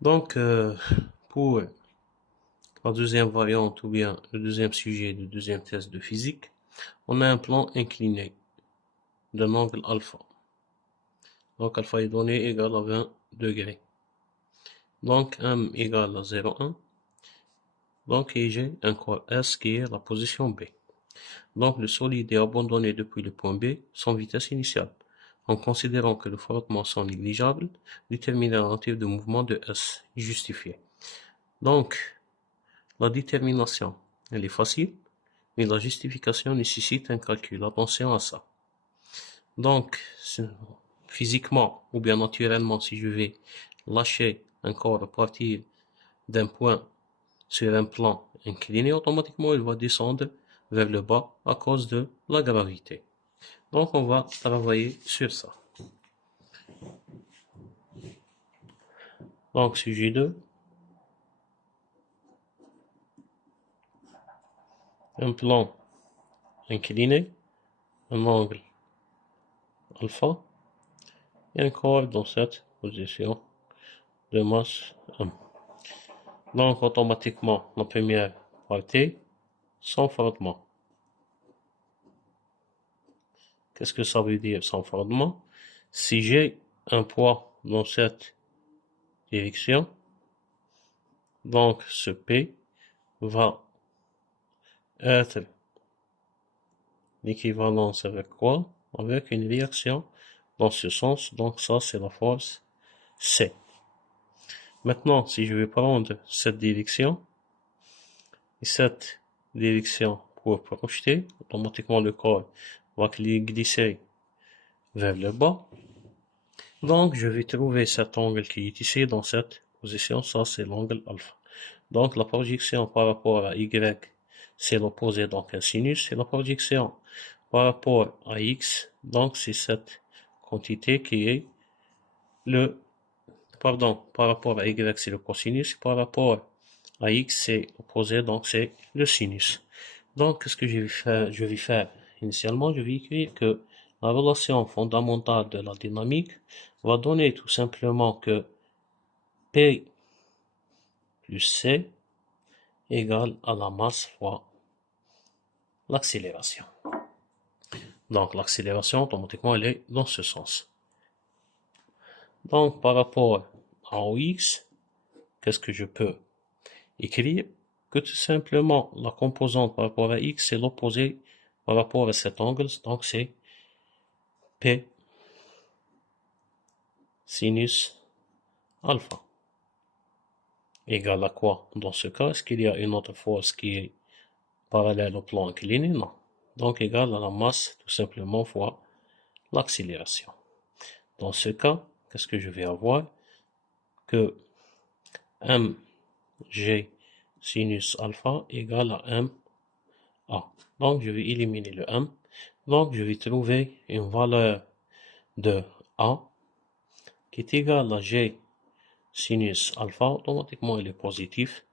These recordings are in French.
Donc, pour la deuxième variante ou bien le deuxième sujet du deuxième test de physique, on a un plan incliné d'un angle alpha. Donc, alpha est donné égal à 20 degrés. Donc, m égale à 0,1. Donc, et j'ai un corps S qui est la position B. Donc, le solide est abandonné depuis le point B sans vitesse initiale. En considérant que les frottements sont négligeables, déterminer la nature de mouvement de S est justifié. Donc, la détermination, elle est facile, mais la justification nécessite un calcul. Attention à ça. Donc, physiquement ou bien naturellement, si je vais lâcher un corps à partir d'un point sur un plan incliné, automatiquement il va descendre vers le bas à cause de la gravité. Donc, on va travailler sur ça. Donc, sujet 2. Un plan incliné, un angle alpha, et un corps dans cette position de masse M. Donc, automatiquement, la première partie, sans frottement. Qu'est-ce que ça veut dire sans frottement? Si j'ai un poids dans cette direction, donc ce P va être l'équivalence avec quoi? Avec une réaction dans ce sens, donc ça c'est la force C. Maintenant, si je vais prendre cette direction, et cette direction pour projeter, automatiquement le corps va glisser vers le bas. Donc, je vais trouver cet angle qui est ici dans cette position, ça c'est l'angle alpha. Donc, la projection par rapport à Y, c'est l'opposé, donc un sinus, et la projection par rapport à X, donc c'est cette quantité qui est par rapport à Y, c'est le cosinus, par rapport à X, c'est opposé, donc c'est le sinus. Donc, qu'est-ce que je vais faire initialement? Je vais écrire que la relation fondamentale de la dynamique va donner tout simplement que P plus C égale à la masse fois l'accélération. Donc, l'accélération, automatiquement, elle est dans ce sens. Donc, par rapport à X, qu'est-ce que je peux écrire? Que tout simplement, la composante par rapport à X, c'est l'opposé par rapport à cet angle, donc c'est P sinus alpha. Égale à quoi dans ce cas? Est-ce qu'il y a une autre force qui est parallèle au plan incliné? Non. Donc égal à la masse tout simplement fois l'accélération. Dans ce cas, qu'est-ce que je vais avoir? Que mg sinus alpha égale à m a. Donc je vais éliminer le m. Donc je vais trouver une valeur de a qui est égale à g sinus alpha. Automatiquement il est positif.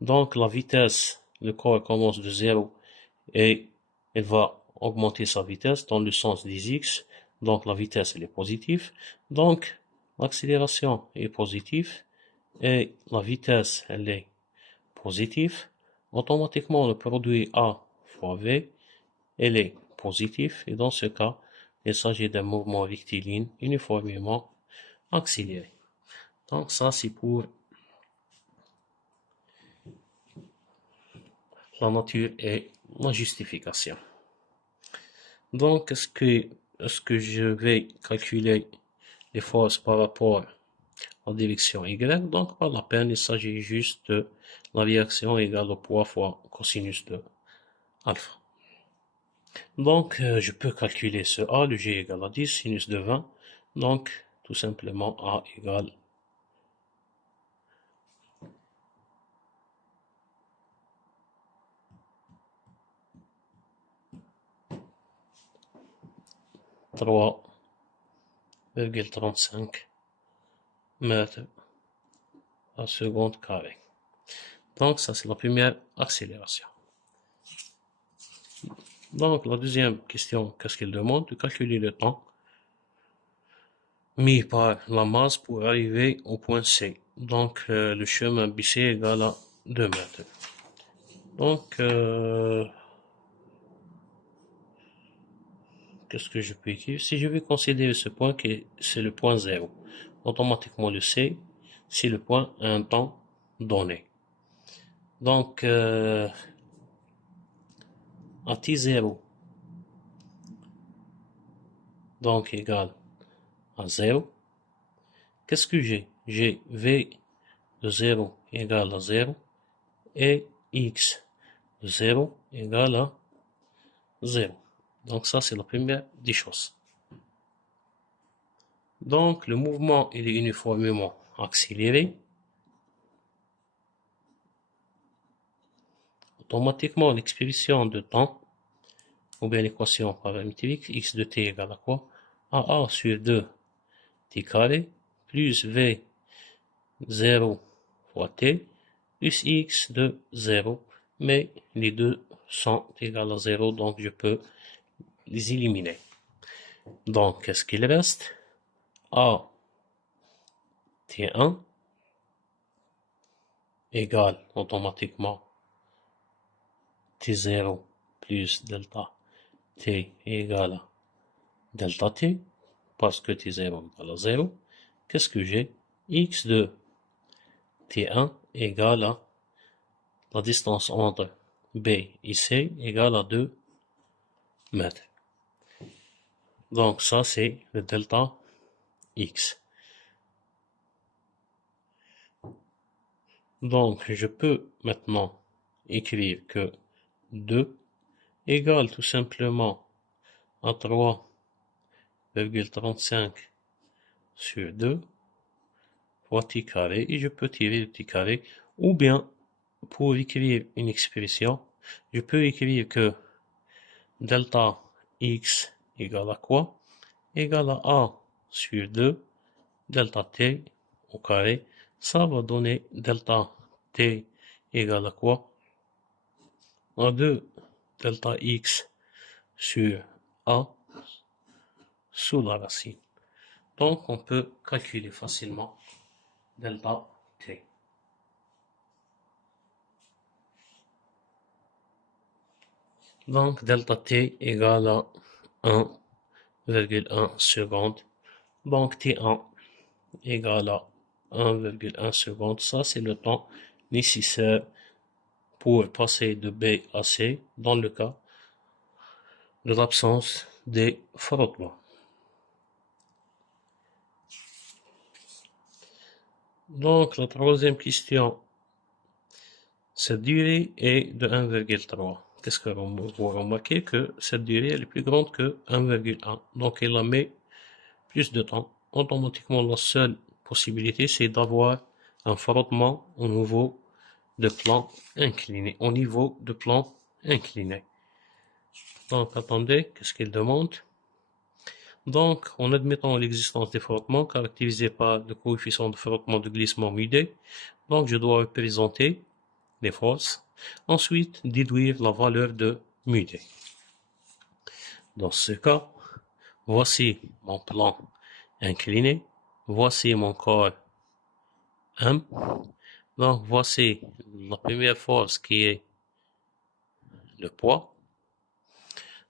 Donc la vitesse, le corps commence de 0 et il va augmenter sa vitesse dans le sens des x. Donc la vitesse elle est positive. Donc l'accélération est positive et la vitesse elle est positive. Automatiquement le produit A fois V elle est positif et dans ce cas il s'agit d'un mouvement rectiligne uniformément accéléré. Donc ça c'est pour la nature et la justification. Donc, est-ce que je vais calculer les forces par rapport à la direction Y? Donc, pas la peine, il s'agit juste de la réaction égale au poids fois cosinus de alpha. Donc, je peux calculer ce A, le G égale à 10, sinus de 20. Donc, tout simplement A égale 3,35 mètres à seconde carré. Donc, ça c'est la première accélération. Donc, la deuxième question, qu'est-ce qu'elle demande? De calculer le temps mis par la masse pour arriver au point C. Donc, le chemin BC égale à 2 mètres. Donc, qu'est-ce que je peux écrire? Si je vais considérer ce point que c'est le point 0, automatiquement le C, c'est le point à un temps donné. Donc, à t0, donc égal à 0, qu'est-ce que j'ai? J'ai V de 0 égale à 0 et X de 0 égale à 0. Donc ça, c'est la première des choses. Donc, le mouvement, il est uniformément accéléré. Automatiquement, l'expression de temps, ou bien l'équation paramétrique, x de t égale à quoi? À a sur 2 t carré, plus v 0 fois t, plus x de 0. Mais les deux sont égales à 0, donc je peux les éliminer. Donc, qu'est-ce qu'il reste? A T1 égale automatiquement T0 plus delta T égale à delta T, parce que T0 égale à 0. Qu'est-ce que j'ai? X de T1 égale à la distance entre B et C égale à 2 mètres. Donc ça, c'est le delta X. Donc, je peux maintenant écrire que 2 égale tout simplement à 3,35 sur 2 fois t carré, et je peux tirer le t carré, ou bien, pour écrire une expression, je peux écrire que delta x égale à quoi? Égale à a sur 2 delta t au carré. Ça va donner delta t égale à quoi? À 2 delta x sur a sous la racine. Donc, on peut calculer facilement delta t. Donc, delta t égale à 1,1 seconde. Donc, T1 égale à 1,1 seconde. Ça, c'est le temps nécessaire pour passer de B à C dans le cas de l'absence des frottements. Donc, la troisième question, cette durée est de 1,3. Qu'est-ce que vous remarquez? Que cette durée elle est plus grande que 1,1. Donc, elle a mis plus de temps. Automatiquement, la seule possibilité, c'est d'avoir un frottement au niveau de plan incliné. Au niveau de plan incliné. Donc, attendez, qu'est-ce qu'il demande? Donc, en admettant l'existence des frottements caractérisés par le coefficient de frottement de glissement μ, donc je dois représenter les forces. Ensuite, déduire la valeur de μ. Dans ce cas, voici mon plan incliné. Voici mon corps M. Donc, voici la première force qui est le poids.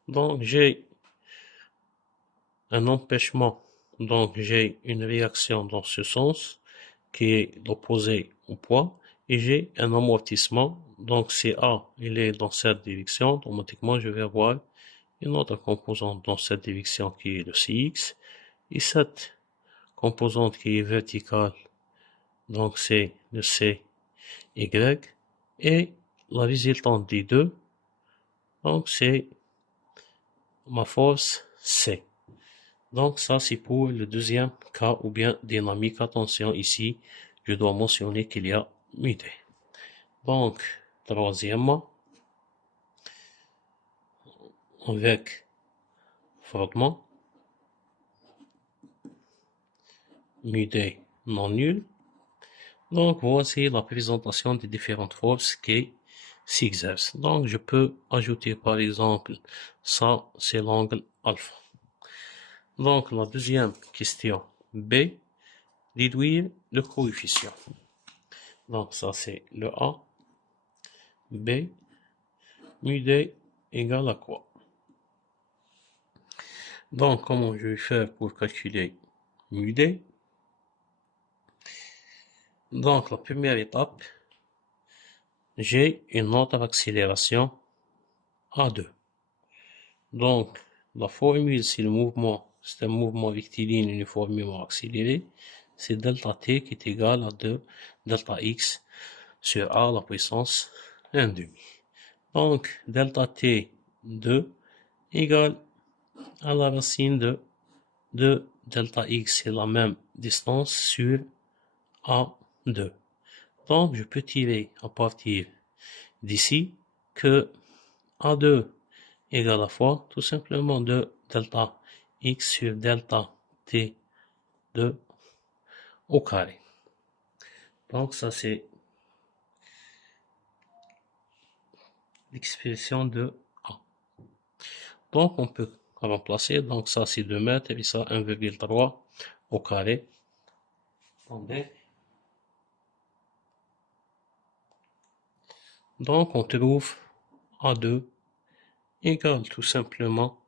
Donc, j'ai un empêchement. Donc, j'ai une réaction dans ce sens qui est l'opposé au poids. Et j'ai un amortissement. Donc, si A il est dans cette direction, automatiquement, je vais avoir une autre composante dans cette direction qui est le Cx. Et cette composante qui est verticale, donc c'est le Cy. Et la résultante des deux, donc c'est ma force C. Donc ça c'est pour le deuxième cas ou bien dynamique. Attention ici, je dois mentionner qu'il y a μ. Donc troisièmement, avec frottement, μ non nul. Donc voici la présentation des différentes forces qui s'exercent. Donc je peux ajouter par exemple ça, c'est l'angle alpha. Donc la deuxième question B. déduire le coefficient. Donc ça c'est le A. B, mu D égale à quoi? Donc comment je vais faire pour calculer mu D? Donc la première étape, j'ai une autre accélération A2. Donc la formule, c'est un mouvement rectiligne uniformément accéléré, c'est delta t qui est égal à 2 delta x sur a à la puissance 1/2. Donc delta t 2 égale à la racine de 2 delta x, c'est la même distance sur a2. Donc je peux tirer à partir d'ici que a2 égale à fois tout simplement de delta x sur delta t2 au carré. Donc ça c'est l'expression de A. Donc on peut remplacer, donc ça c'est 2 mètres et ça 1,3 au carré. Attendez. Donc on trouve A2 égale tout simplement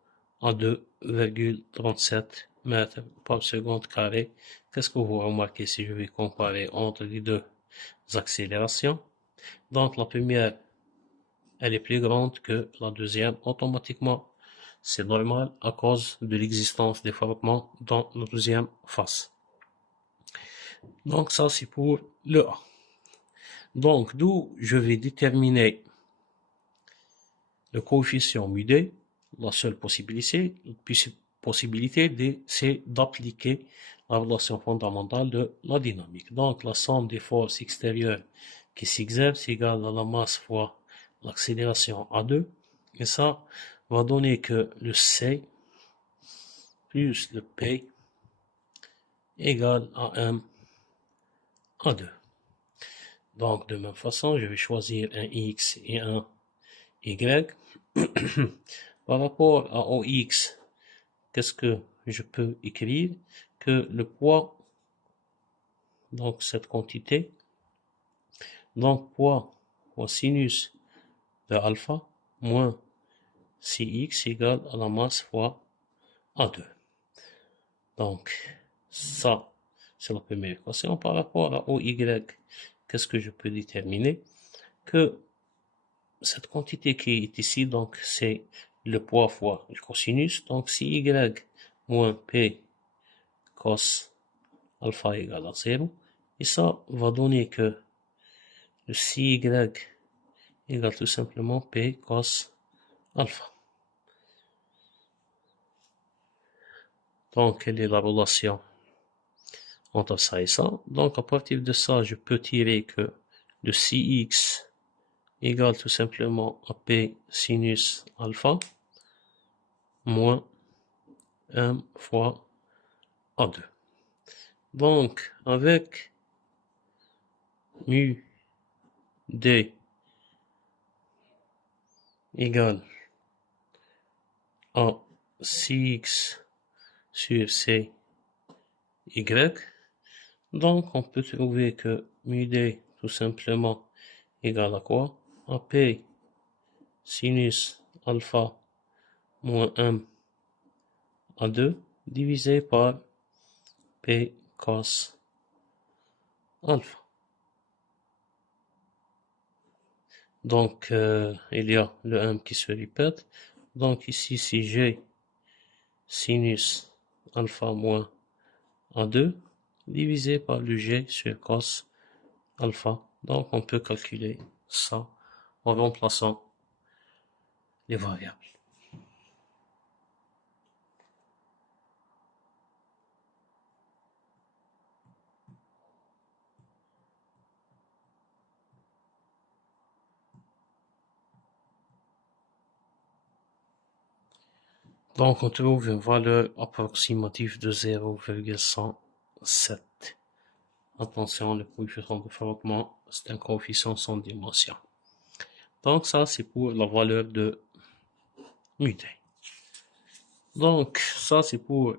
à 2,37 mètres par seconde carré. Qu'est-ce que vous remarquez si je vais comparer entre les deux accélérations? Donc la première, elle est plus grande que la deuxième automatiquement. C'est normal à cause de l'existence des frottements dans la deuxième face. Donc ça c'est pour le A. Donc d'où je vais déterminer le coefficient mu D. La seule possibilité c'est d'appliquer la relation fondamentale de la dynamique. Donc la somme des forces extérieures qui s'exercent est égale à la masse fois l'accélération A2. Et ça va donner que le C plus le P égale à M A2. Donc de même façon, je vais choisir un X et un Y. Par rapport à OX, qu'est-ce que je peux écrire? Que le poids, donc cette quantité, donc poids fois sinus de alpha moins Cx égale à la masse fois A2. Donc ça, c'est la première équation. Par rapport à OY, qu'est-ce que je peux déterminer? Que cette quantité qui est ici, donc c'est le poids fois le cosinus, donc si y moins p cos alpha égale à 0, et ça va donner que le CY égale tout simplement p cos alpha. Donc quelle est la relation entre ça et ça? Donc à partir de ça, je peux tirer que le Cx égale tout simplement à p sinus alpha moins m fois A2. Donc, avec mu D égale à Cx sur Cy, donc on peut trouver que mu D tout simplement égale à quoi? À P sinus alpha moins M A2 divisé par P cos alpha. Donc il y a le M qui se répète. Donc ici c'est G sinus alpha moins A2 divisé par le G sur cos alpha. Donc on peut calculer ça en remplaçant les variables. Donc on trouve une valeur approximative de 0,107. Attention, le coefficient de frottement, c'est un coefficient sans dimension. Donc ça, c'est pour la valeur de mu D. Donc ça, c'est pour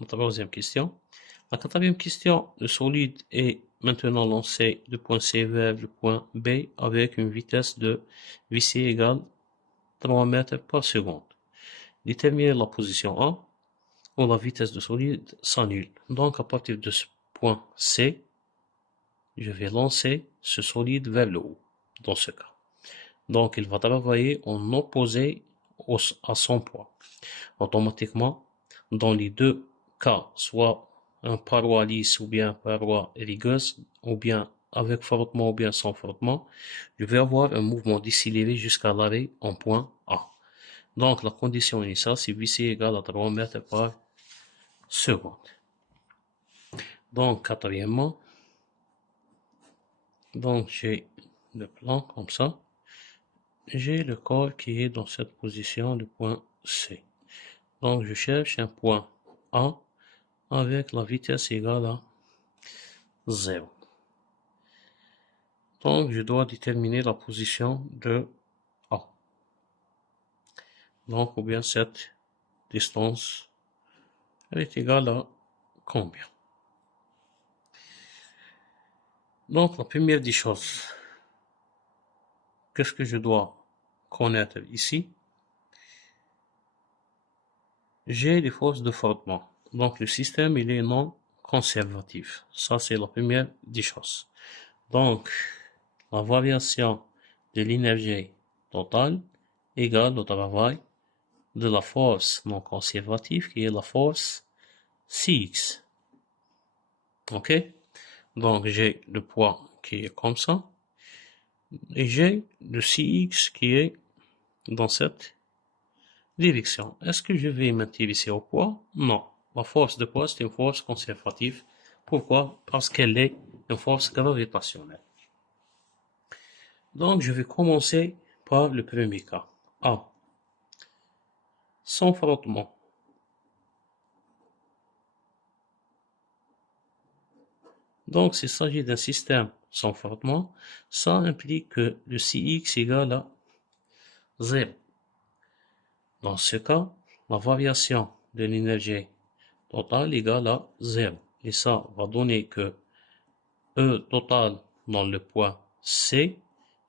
la troisième question. La quatrième question, le solide est maintenant lancé du point C vers le point B avec une vitesse de VC égale 3 mètres par seconde. Déterminer la position A où la vitesse du solide s'annule. Donc à partir de ce point C, je vais lancer ce solide vers le haut, dans ce cas. Donc il va travailler en opposé à son poids. Automatiquement, dans les deux cas, soit un paroi lisse ou bien paroi rigueuse, ou bien avec frottement ou bien sans frottement, je vais avoir un mouvement décéléré jusqu'à l'arrêt en point A. Donc la condition initiale, c'est VC égale à 3 mètres par seconde. Donc quatrièmement, donc j'ai le plan comme ça. J'ai le corps qui est dans cette position, le point C. Donc je cherche un point A avec la vitesse égale à 0. Donc je dois déterminer la position de A. Donc ou bien cette distance, elle est égale à combien? Donc la première des choses, qu'est-ce que je dois connaître ici? J'ai les forces de frottement. Donc le système il est non conservatif. Ça c'est la première des choses. Donc la variation de l'énergie totale égale au travail de la force non conservative qui est la force Cx. Ok? Donc j'ai le poids qui est comme ça et j'ai le Cx qui est dans cette direction. Est-ce que je vais m'intéresser au poids? Non. La force de poids c'est une force conservative. Pourquoi? Parce qu'elle est une force gravitationnelle. Donc je vais commencer par le premier cas. A. Sans frottement. Donc s'il s'agit d'un système sans frottement, ça implique que le Cx égale à 0. Dans ce cas, la variation de l'énergie totale égale à 0. Et ça va donner que E total dans le point C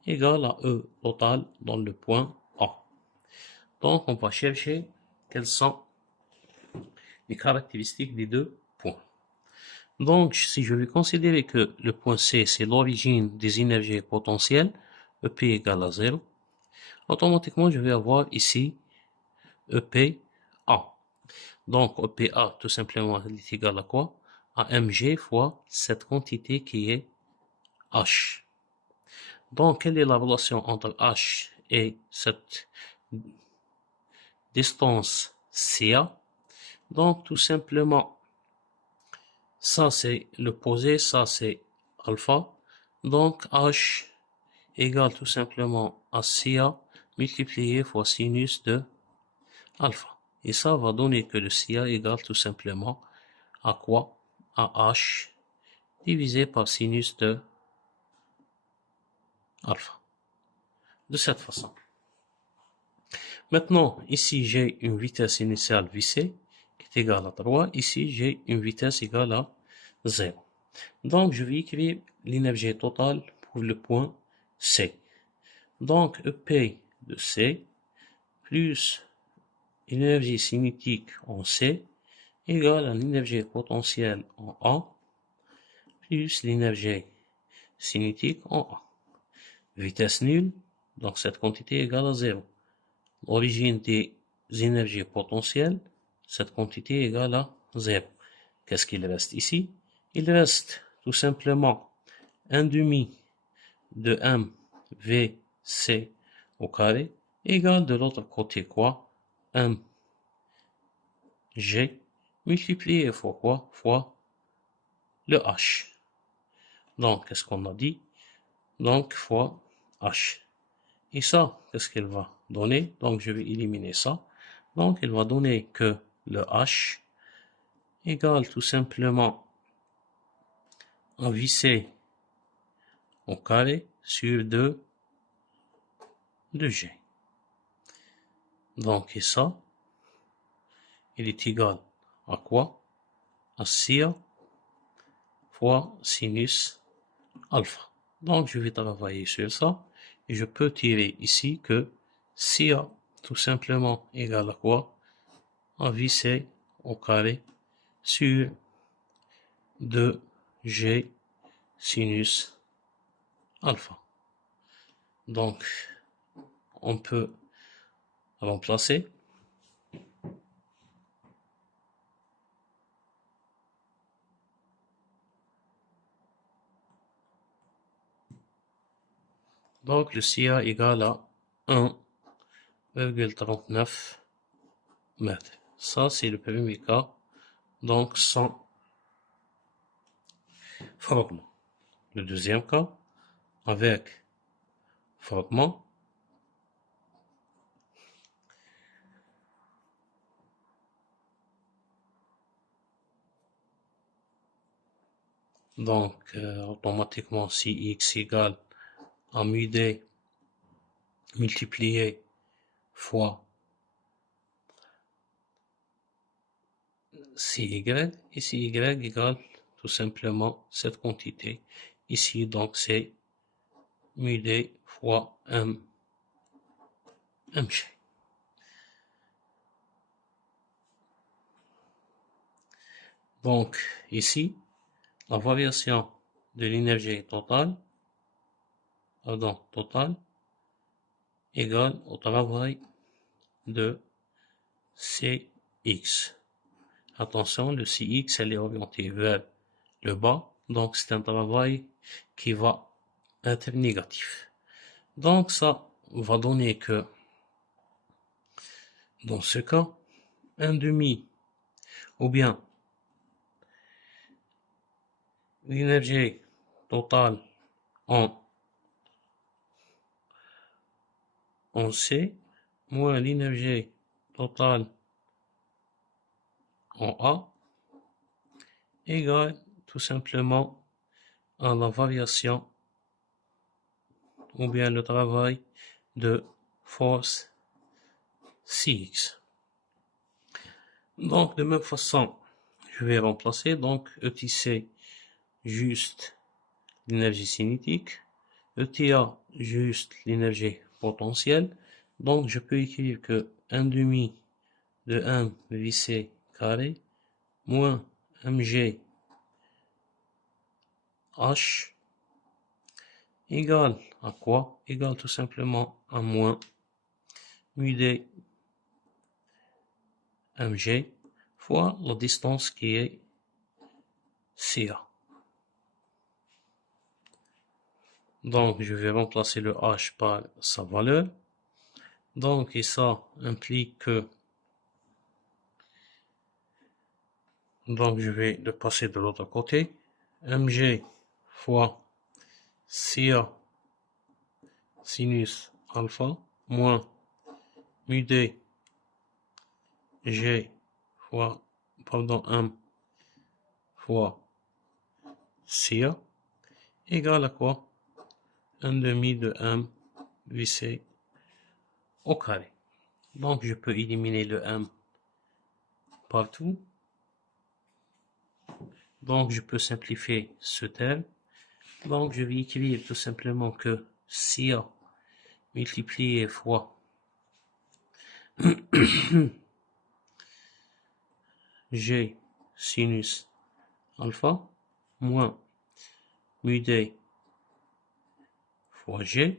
égale à E total dans le point A. Donc on va chercher quelles sont les caractéristiques des deux points. Donc si je vais considérer que le point C c'est l'origine des énergies potentielles, EP égale à 0, automatiquement je vais avoir ici EPA. Donc EPA tout simplement est égal à quoi? À mg fois cette quantité qui est H. Donc quelle est la relation entre H et cette distance CA? Donc tout simplement ça c'est le posé, ça c'est alpha. Donc H égale tout simplement à CA multiplié fois sinus de alpha. Et ça va donner que le CA égale tout simplement à quoi? À H divisé par sinus de alpha. De cette façon. Maintenant, ici j'ai une vitesse initiale Vc qui est égale à 3. Ici j'ai une vitesse égale à 0. Donc je vais écrire l'énergie totale pour le point C. Donc EP de C plus l'énergie cinétique en C égale à l'énergie potentielle en A plus l'énergie cinétique en A. Vitesse nulle, donc cette quantité égale à 0. L'origine des énergies potentielles, cette quantité égale à 0. Qu'est-ce qu'il reste ici? Il reste tout simplement 1 demi de mvc au carré égale de l'autre côté quoi? mg multiplié fois quoi? Fois le h. Donc, qu'est-ce qu'on a dit? Donc, fois h. Et ça, qu'est-ce qu'il va donner? Donc, je vais éliminer ça. Donc, il va donner que le h égale tout simplement un VC au carré sur 2 de G. Donc, et ça, il est égal à quoi? À CA fois sinus alpha. Donc, je vais travailler sur ça. Et je peux tirer ici que CA, tout simplement, égale à quoi? À VC au carré sur 2G sinus alpha. Donc, on peut remplacer. Donc, le CA égale à 1,39 mètres. Ça, c'est le premier cas. Donc, sans frottement. Le deuxième cas, avec frottement. Donc, automatiquement, si x égale à mu d multiplié fois CY, et CY égale tout simplement cette quantité ici, donc c'est mu d fois mg. Donc ici, la variation de l'énergie totale, égale au travail de Cx. Attention, le Cx, elle est orientée vers le bas, donc c'est un travail qui va être négatif. Donc ça va donner que, dans ce cas, 1/2, ou bien l'énergie totale en C, moins l'énergie totale en A, égale tout simplement à la variation ou bien le travail de force Cx. Donc de même façon, je vais remplacer donc ETC juste l'énergie cinétique, ETA juste l'énergie potentielle. Donc je peux écrire que 1/2 de m VC carré moins mg h égale à quoi? Égale tout simplement à moins mu d mg fois la distance qui est CA. Donc je vais remplacer le h par sa valeur. Donc et ça implique que donc je vais le passer de l'autre côté. Mg fois CA sinus alpha moins mu d g fois, m fois CA égale à quoi? 1/2 de m VC au carré. Donc je peux éliminer le m partout. Donc je peux simplifier ce terme. Donc je vais écrire tout simplement que CA multiplié fois G sinus alpha moins mu d fois G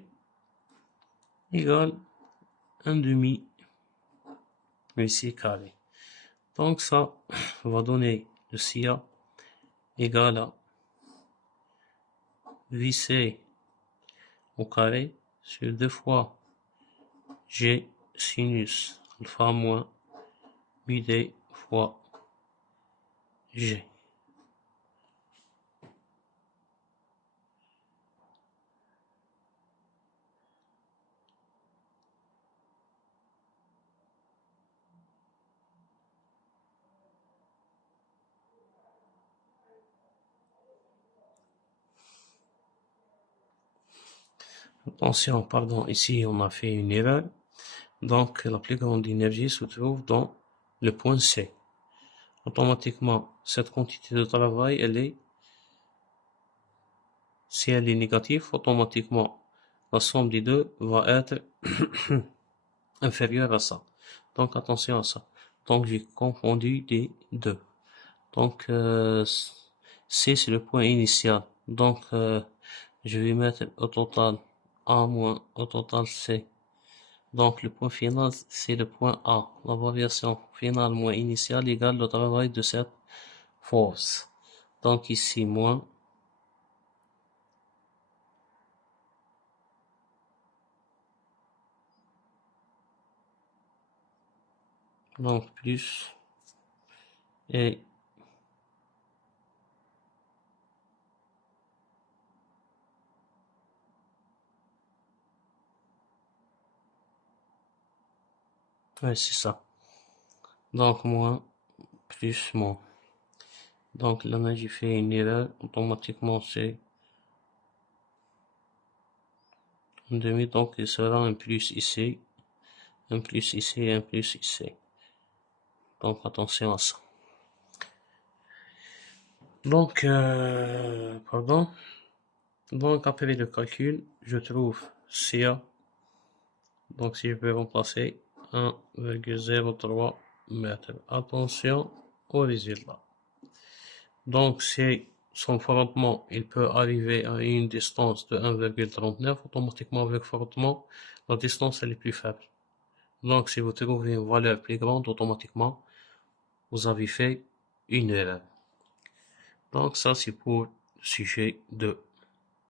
égale 1/2 VC carré. Donc ça va donner le CA égale à VC au carré sur 2 fois G sinus alpha moins mu d fois G. Attention, pardon, ici on a fait une erreur. Donc la plus grande énergie se trouve dans le point C. Automatiquement, cette quantité de travail, elle est Si elle est négative, automatiquement, la somme des deux va être inférieure à ça. Donc, attention à ça. Donc, j'ai confondu des deux. Donc, C, c'est le point initial. Donc, je vais mettre au total A moins au total C. Donc, le point final, c'est le point A. La variation finale moins initiale égale le travail de cette force. Donc, ici, moins. Donc, plus. Et ouais, c'est ça. Donc, moins, plus, moins. Donc, là, j'ai fait une erreur. Automatiquement, c'est un demi. Donc, il sera un plus ici, un plus ici et un plus ici. Donc, attention à ça. Donc, pardon. Donc, après le calcul, je trouve CA. Donc, si je peux remplacer 1,03 mètres. Attention au résultat. Donc, si son frottement, il peut arriver à une distance de 1,39, automatiquement avec frottement, la distance elle est plus faible. Donc, si vous trouvez une valeur plus grande, automatiquement, vous avez fait une erreur. Donc, ça, c'est pour le sujet 2.